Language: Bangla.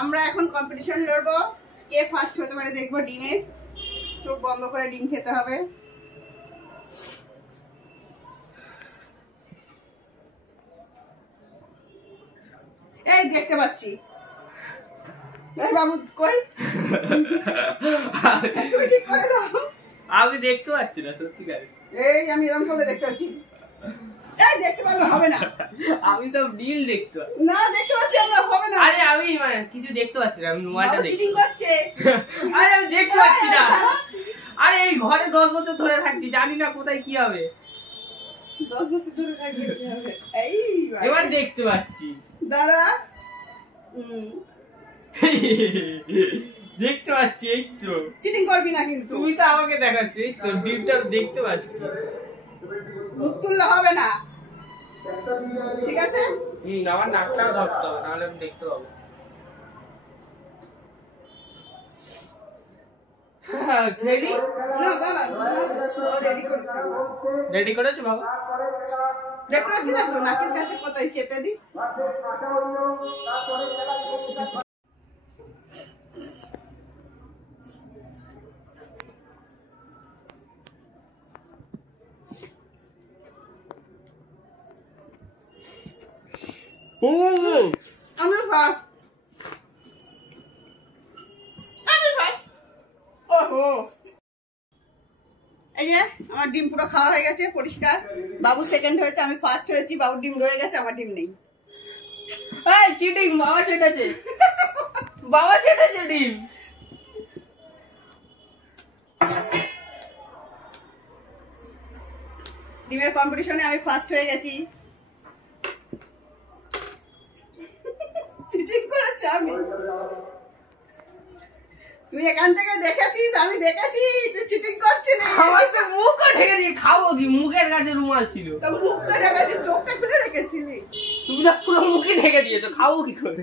আমরা এখন কম্পিটিশন লড়বো, কে ফার্স্ট হতে পারে দেখবো। ডিমের চোখ বন্ধ করে ডিম খেতে হবে। এই দেখতে পাচ্ছি, এই বাবু কই? তুমি ঠিক করে দাও। আমি দেখতে পাচ্ছি না সত্যিকারে। এই আমি এরকম করে দেখতে পাচ্ছি। এই দেখতে পারলে হবে না। আমি সব ডিল দেখতে পাচ্ছি। না দেখতে পাচ্ছি আমরা, হবে না। আরে আমি মানে কিছু দেখতে পাচ্ছি না, আমি মোবাইলটা দেখছি। চিটিং করছে। আরে আমি দেখতে পাচ্ছি না। আরে এই ঘরে 10 বছর ধরে থাকছি, জানি না কোথায় কি হবে। 10 বছর ধরে থাকবে কি হবে? এই এবার দেখতে পাচ্ছি। দাঁড়া। দেখতে পাচ্ছি, এই তো। চিটিং করবি না কিন্তু। তুমি তো আমাকে দেখাচ্ছ, এই তো ডিলটা দেখতে পাচ্ছি। মুখ তুললে হবে না, ঠিক আছে? আমার নাকটাও ধরতে হবে, নাহলে আমি দেখতে পাবো। রেডি? না বাবা, রেডি করি। রেডি করেছো বাবা? দেখতে পাচ্ছি না তো, নাকের কাছে কোথায় চেপে দি। আমি ফার্স্ট। ওহো, এই যে আমার ডিম পুরো খাওয়া হয়ে গেছে পরিষ্কার। বাবু সেকেন্ড হয়েছে, আমি ফার্স্ট হয়েছি। বাবুর ডিম রয়ে গেছে, আমার ডিম নেই। এই চিটিং, বাবা চেটেছে। বাবা চেটেছে ডিম। ডিমের কম্পিটিশনে আমি ফার্স্ট হয়ে গেছি। চিটিং করেছে আমি। তুই এখান থেকে দেখেছিস, আমি দেখেছি তুই চিটিং করছিলি। আমার তো মুখও ঢেকে দিয়ে খাবো কি? মুখের কাছে রুমাল ছিল। তো মুখটা ঢেকেছিস, চোখটা খুলে রেখেছিলি। তুমি তো পুরো মুখে ঢেকে দিয়েছো, খাবো কি করে?